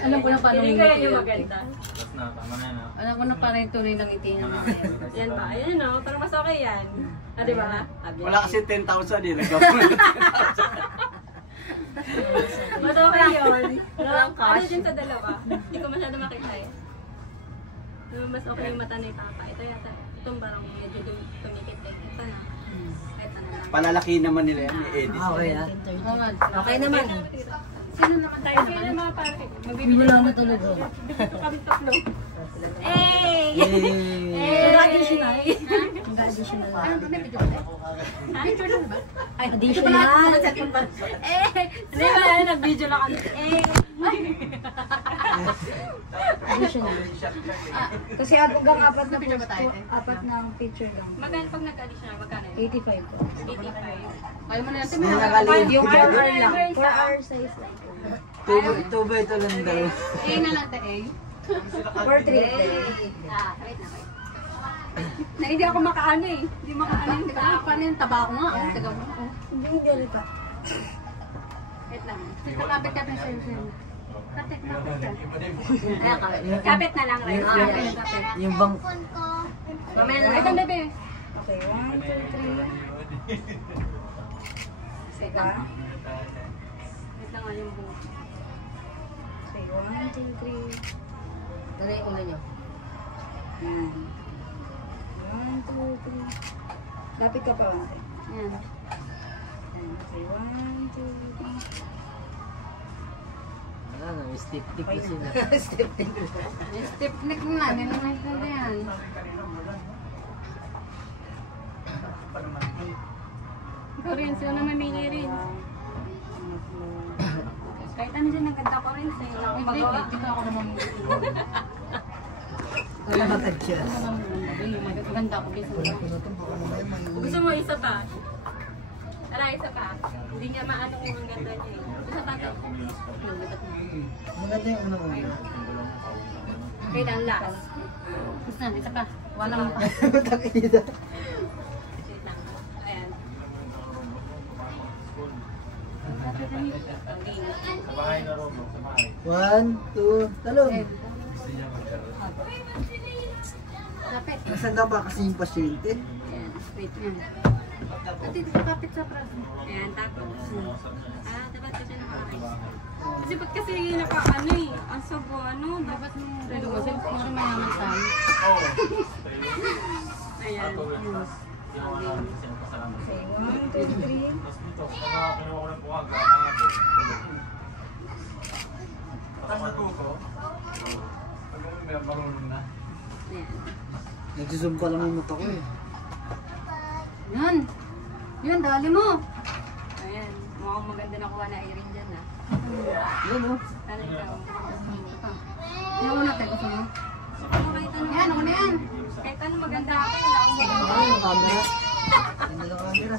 Alam ko na paano Hindi kaya yung maganda. Tapos na, tama na na. Alam ko na paano yung tunay ng ngiti niya. Yan ba? Ayan o, parang mas okay yan. Ah, di ba? Wala kasi 10,000 eh. Nagkapo na 10,000. Mas okay yun. Ano din sa dalawa? Hindi ko masyado makita eh. Mas okay yung mata ni Papa. Ito yata. Itong parang medyo tumikit eh. Ito na. Ito na lang. Palalaki naman nila yan. Edit. Okay ah. Okay naman. Sino naman tayo? Kaya naman mga pare. Wala na talaga. Dito kami tatlo. Hey! Additional. Additional. Ano ba may video ba? Additional ba? Ay, Additional. Di ba? Nag-video lang kami. Additional. Kasi hanggang apat na post ko, apat na picture lang. Magkano pag nag-additional? Magkano? 85 ko. 85. Ayaw mo na yan. Yung 4 hour lang. 4 hour size lang. Tubo ito lang dalawa. Na lang ta eh. For 3. Wait na, wait. Na hindi ako makaano eh. Hindi makaano yung Paano yung taba ko nga? Taga mo. Hindi delta. Wait lang. Kapit ka sa'yo. Kapit ka. Kapit na lang, right? Kapit. Yung bang... Mamaya na Ito, bebe. Okay, 1, 2, 3. Wait lang. Wait lang nga yung buhok. Okay, 1, 2, 3. Dala yung ulo niyo. Yan. 1, 2, 3. Lapit ka pa, ate. Yan. Okay, 1, 2, 3. Ano, stick na sila. Yung stiff neck mo nga. Nilamay ko na yan. Ikaw rin, sila na mamili rin. Kahit ano dyan, ang ganda ko rin sa'yo. Ang Hindi, magawa. hindi ako naman. Wala mag-adjust. Maganda ako. Gusto mo isa pa? Tara, isa pa. Hindi niya maano kung ang ganda niya eh. Isa pa to. Maganda yung ano ko. Wait, ang last. Gusto na, isa pa. Walang pa. Wait lang. Ayan. Sa bahay na Robo, sa bahay. 1, 2, talong. Gusto niya mag-aral. Kapit. Nasaan ka ba kasi yung pasyente? Ayan. Wait yan. At dito kapit sa praso. Ayan, tapos. Dapat kasi nakakita. Kasi ba't kasi nakaano eh. Ang sabo, ano, dapat mo. Pero kasi siguro mayaman tayo. Oo. Ayan. Ginawa namin sinapasalamat sa Okay, 1, 2, 3. Tapos dito, kinuha ko ng buhag, nakakako. Tapos nagkuko. Pag may marunong na. Ayan. Nag-zoom pa lang yung mata ko eh. Yan. Yan, dali mo. Ayan. Mukhang maganda na kuha na Irene dyan ah. Yan o. Ano ikaw? Yan mo natin. Gusto mo? Kahit ano. Yan, ako na yan. Kahit ano maganda ako. Wala akong maganda. Ano yung camera? Ganda ng camera.